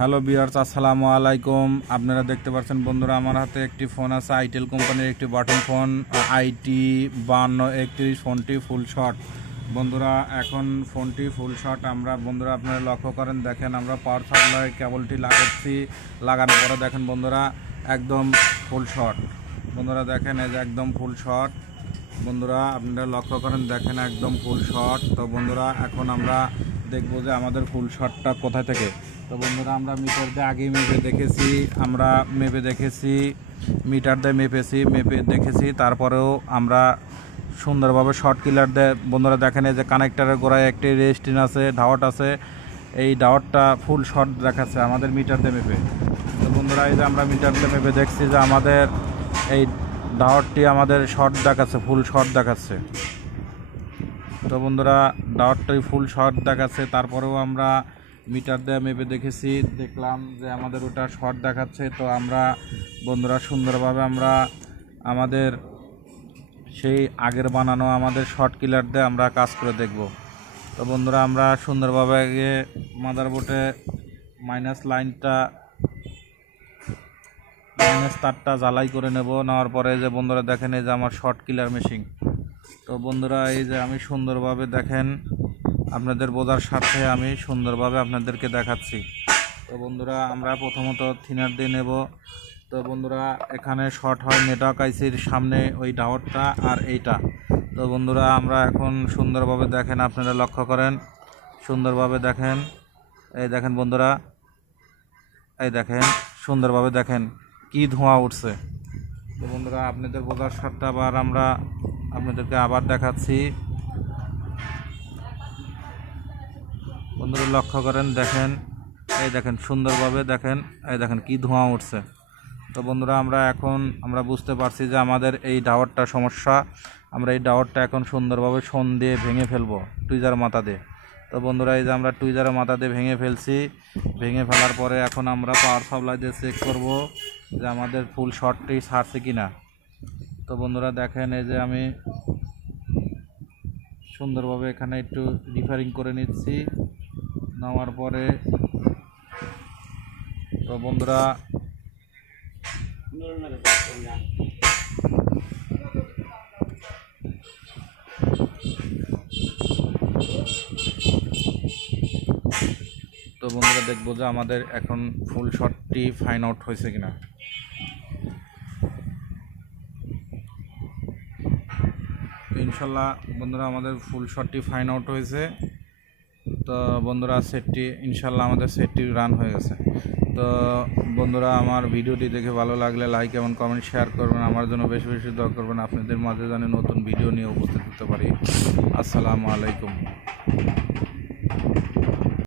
Hello viewers, আসসালামু আলাইকুম। আপনারা দেখতে পাচ্ছেন বন্ধুরা, আমার হাতে একটি ফোন আছে, আইটেল কোম্পানির একটি বাটন ফোন IT5231। ফোনটি ফুল শট বন্ধুরা। এখন ফোনটি ফুল শট আমরা বন্ধুরা আপনারা লক্ষ্য করেন, দেখেন আমরা পাওয়ার সাপ্লাই কেবলটি লাগাচ্ছি, লাগানোর পরে দেখেন বন্ধুরা একদম ফুল শট। বন্ধুরা দেখেন এই যে একদম ফুল শট বন্ধুরা, আপনারা লক্ষ্য করেন, দেখেন একদম ফুল শট। তো বন্ধুরা এখন আমরা দেখবো যে আমাদের ফুল শটটা কোথায় থেকে। তো বন্ধুরা আমরা মিটার দিয়ে আগেই মেপে দেখেছি, মিটার দিয়ে মেপে দেখেছি, তারপরেও আমরা সুন্দরভাবে শর্ট কিলার দিয়ে বন্ধুরা দেখেন এই যে কানেক্টারের গোড়ায় একটি রেজিস্ট্রিন আছে, ডাওয়াট আছে, এই ডাওয়াটটা ফুল শর্ট দেখাচ্ছে আমাদের মিটার দিয়ে মেপে। তো বন্ধুরা এই যে আমরা মিটার দিয়ে মেপে দেখছি যে আমাদের এই ডাওয়ারটি আমাদের শর্ট দেখাচ্ছে, ফুল শর্ট দেখাচ্ছে। তো বন্ধুরা ডাওয়ারটি ফুল শর্ট দেখাচ্ছে, তারপরেও আমরা মিটার দিয়ে মেপে দেখেছি, দেখলাম যে আমাদের ওটা শর্ট দেখাচ্ছে। তো আমরা বন্ধুরা সুন্দরভাবে আমরা আমাদের সেই আগের বানানো আমাদের শর্ট কিলার দিয়ে আমরা কাজ করে দেখব। তো বন্ধুরা আমরা সুন্দরভাবে মাদারবোর্ডে মাইনাস তারটা জ্বালাই করে নেওয়ার পরে যে বন্ধুরা দেখেন এই যে আমার শর্ট কিলার মেশিন। তো বন্ধুরা এই যে আমি সুন্দরভাবে দেখেন আপনাদের বোঝার স্বার্থে আমি সুন্দরভাবে আপনাদেরকে দেখাচ্ছি। তো বন্ধুরা আমরা প্রথমত থিনার দিয়ে নেব। তো বন্ধুরা এখানে শর্ট হয় নেটওয়ার্ক আইসির সামনে ওই ডাওয়ারটা আর এইটা। তো বন্ধুরা আমরা এখন সুন্দরভাবে দেখেন, আপনারা লক্ষ্য করেন, সুন্দরভাবে দেখেন, এই দেখেন বন্ধুরা, এই দেখেন সুন্দরভাবে দেখেন কি ধোঁয়া উঠছে। তো বন্ধুরা আপনাদের বোঝার স্বার্থে আবার আমরা আপনাদেরকে আবার দেখাচ্ছি। বন্ধুরা লক্ষ্য করেন, দেখেন এই দেখেন সুন্দরভাবে দেখেন, এই দেখেন কি ধোঁয়া উঠছে। তো বন্ধুরা আমরা বুঝতে পারছি যে আমাদের এই ডাওয়ারটা সমস্যা। আমরা এই ডাওয়ারটা এখন সুন্দরভাবে শোন দিয়ে ভেঙে ফেলবো, টুইজার মাথা দিয়ে। তো বন্ধুরা এই যে আমরা টুইজারের মাথা দিয়ে ভেঙে ফেলার পরে এখন আমরা পাওয়ার সাপ্লাই দিয়ে চেক করব যে আমাদের ফুল শর্টটি ছাড়ছে কিনা। তো বন্ধুরা দেখেন এই যে আমি সুন্দরভাবে এখানে একটু রিফারিং করে নিচ্ছি, নেওয়ার পরে তো বন্ধুরা দেখবো যে আমাদের এখন ফুল শটটি ফাইন আউট হয়েছে কিনা। ইনশাল্লাহ বন্ধুরা আমাদের ফুল শটটি ফাইন আউট হয়েছে। তো বন্ধুরা সেটটি ইনশাল্লাহ আমাদের সেটটি রান হয়ে গেছে। তো বন্ধুরা আমার ভিডিওটি দেখে ভালো লাগলে লাইক এবং কমেন্ট শেয়ার করবেন, আমার জন্য বেশি বেশি দোয়া করবেন, আপনাদের মাঝে যেন নতুন ভিডিও নিয়ে উপস্থিত হতে পারি। আসসালামু আলাইকুম।